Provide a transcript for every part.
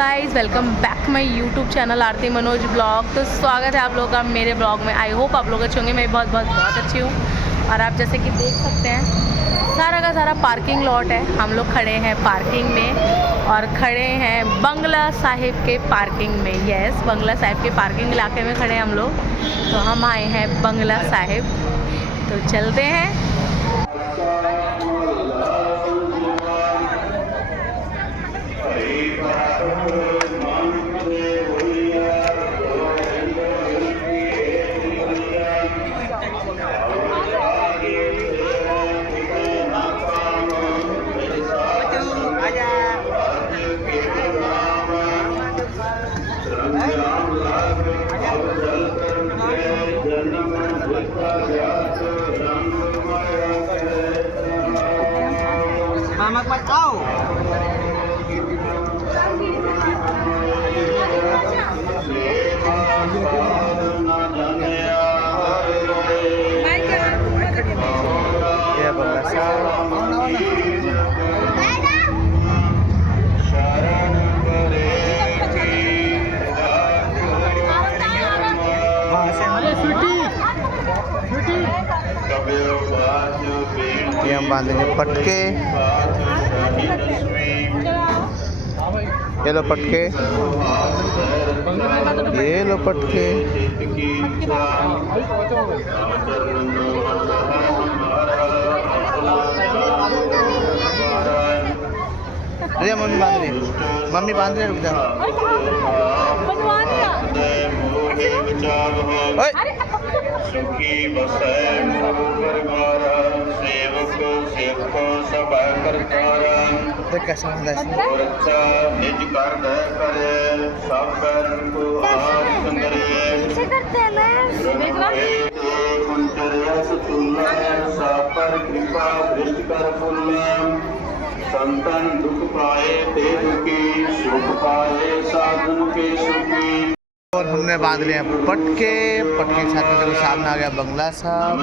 Guys, welcome back my YouTube channel Aarti Manoj blog. तो स्वागत है आप लोगों का मेरे ब्लॉग में। आई होप आप लोग अच्छे होंगे। मैं बहुत अच्छी हूँ। और आप जैसे कि देख सकते हैं सारा का सारा पार्किंग लॉट है। हम लोग खड़े हैं पार्किंग में और खड़े हैं बंगला साहिब के पार्किंग में। यस, बंगला साहिब के पार्किंग इलाके में खड़े हैं हम लोग। तो हम आए हैं बंगला साहिब, तो चलते हैं। Mamak Macau. ये हम बांधेंगे पटके। ये लो पटके, ये लो पटके। अरे मम्मी बांध रही, मम्मी बांध रही, रुक जा। सुखी बसै परिवार सेवक सेवक सब करतारा। देख कैसा है अच्छा निज कर दे करे सब को आर संगरे कैसे करते हैं ना कुंचरस तुल्य सब पर कृपा दृष्टि कर पुण्य संतन दुख पाए ते दुखी सुख पाए साधन के सुखी। और हमने बांध लिया पटके। पटके के साथ में देखो सामने आ गया बंगला साहब।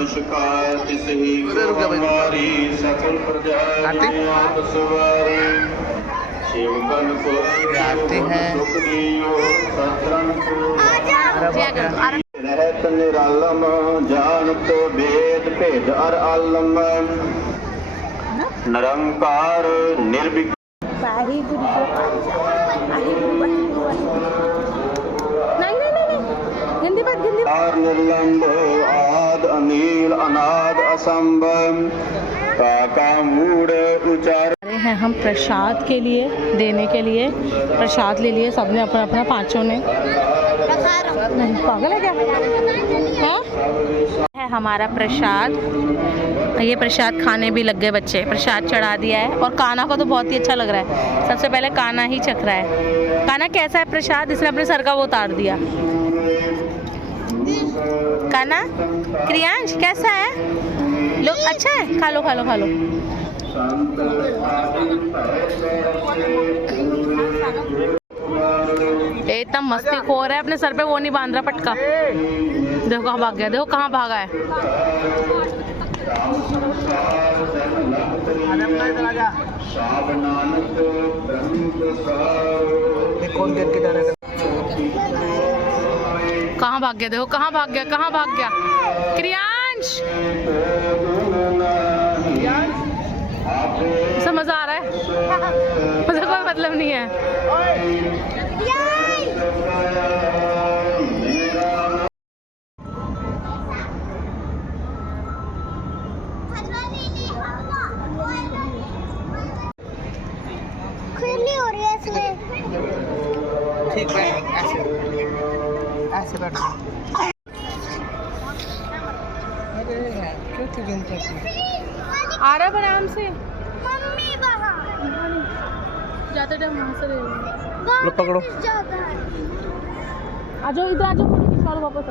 आते हैं रहत निरालम जानत भेद भेद अर आलम निरंकार निर्विक निर्लंब आद अनिल अनाद असंभव काका मूड उचार हैं हम प्रसाद के लिए देने के लिए। प्रसाद ले लिए सबने अपना अपना, पांचों ने। पागल है क्या? है हमारा प्रसाद। ये प्रसाद खाने भी लग गए बच्चे। प्रसाद चढ़ा दिया है और काना को तो बहुत ही अच्छा लग रहा है। सबसे पहले काना ही चख रहा है। काना कैसा है प्रसाद? इसने अपने सर का वो उतार दिया। काना, क्रियांश कैसा है? लो अच्छा है, खा लो खा लो खा लो। इतना मस्ती खो रहा है, अपने सर पे वो नहीं बांध रहा पटका। देखो कहाँ भाग गया, देखो कहाँ भागा है। कहाँ भाग गया, देखो कहाँ भाग गया, कहाँ भाग गया क्रियांश। इसे मजा आ रहा है, मुझे कोई मतलब नहीं है। खुली हो रही है इसमें। ठीक है, ऐसे ऐसे बैठ। अरे क्यों तू गिनती है? आ रहा है आराम से। मम्मी वहाँ जाते टाइम वहाँ से लो पकड़ो। आ जाओ इधर, आ जाओ, फोटो खिंचवा लो वापस।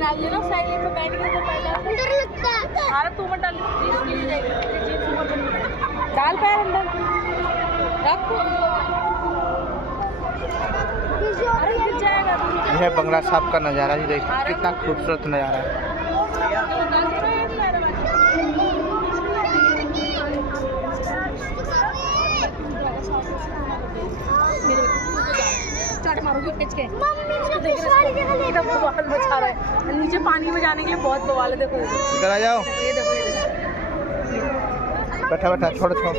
डाल देना साइड पे बैठ के, तो डर लगता है। अरे तू मत डाल। डाल पैर अंदर रख। अरे गिर जाएगा तू। यह है बंगला साहब का नज़ारा। ही देखिए कितना खूबसूरत नज़ारा है। चाट मारोगी खींच के। देखो बवाल मचा रहा है नीचे पानी में जाने के लिए, बहुत बवाल है। देखो इधर आ जाओ। ये देखो बैठा बैठा छोड़ छोड़।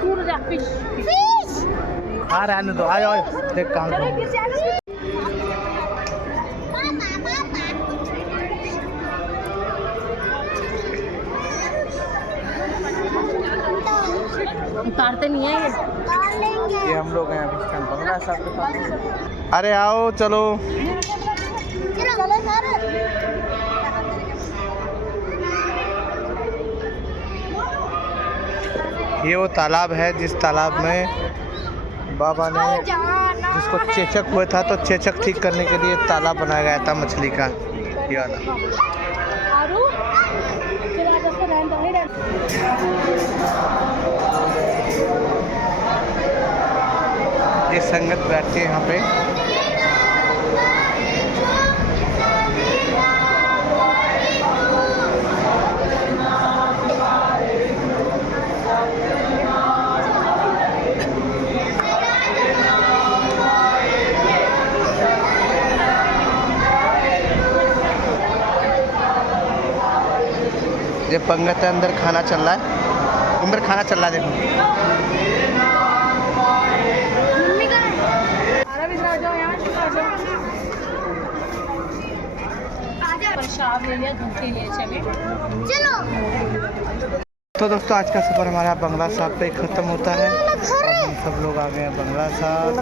दूर जा फिश। हाँ रहने दो। आओ आओ देख कहाँ चलो घूम। गिर जाएगा। उतारते नहीं है ये हम लोग हैं अभी इस टाइम बंगला साहब के पास। अरे आओ चलो। ये वो तालाब है जिस तालाब में बाबा ने जिसको चेचक हुआ था, तो चेचक ठीक करने के लिए तालाब बनाया गया था मछली का। ये वाला ये संगत बैठती है यहाँ पे। ये पंगत है, अंदर खाना चल रहा है। अंदर खाना चल रहा है। देखो प्रसाद ले लिया, धूप के लिए चले। चलो। तो दोस्तों आज का सफ़र हमारा बंगला साहब पे ख़त्म होता है और हम सब लोग आ गए हैं बंगला साहब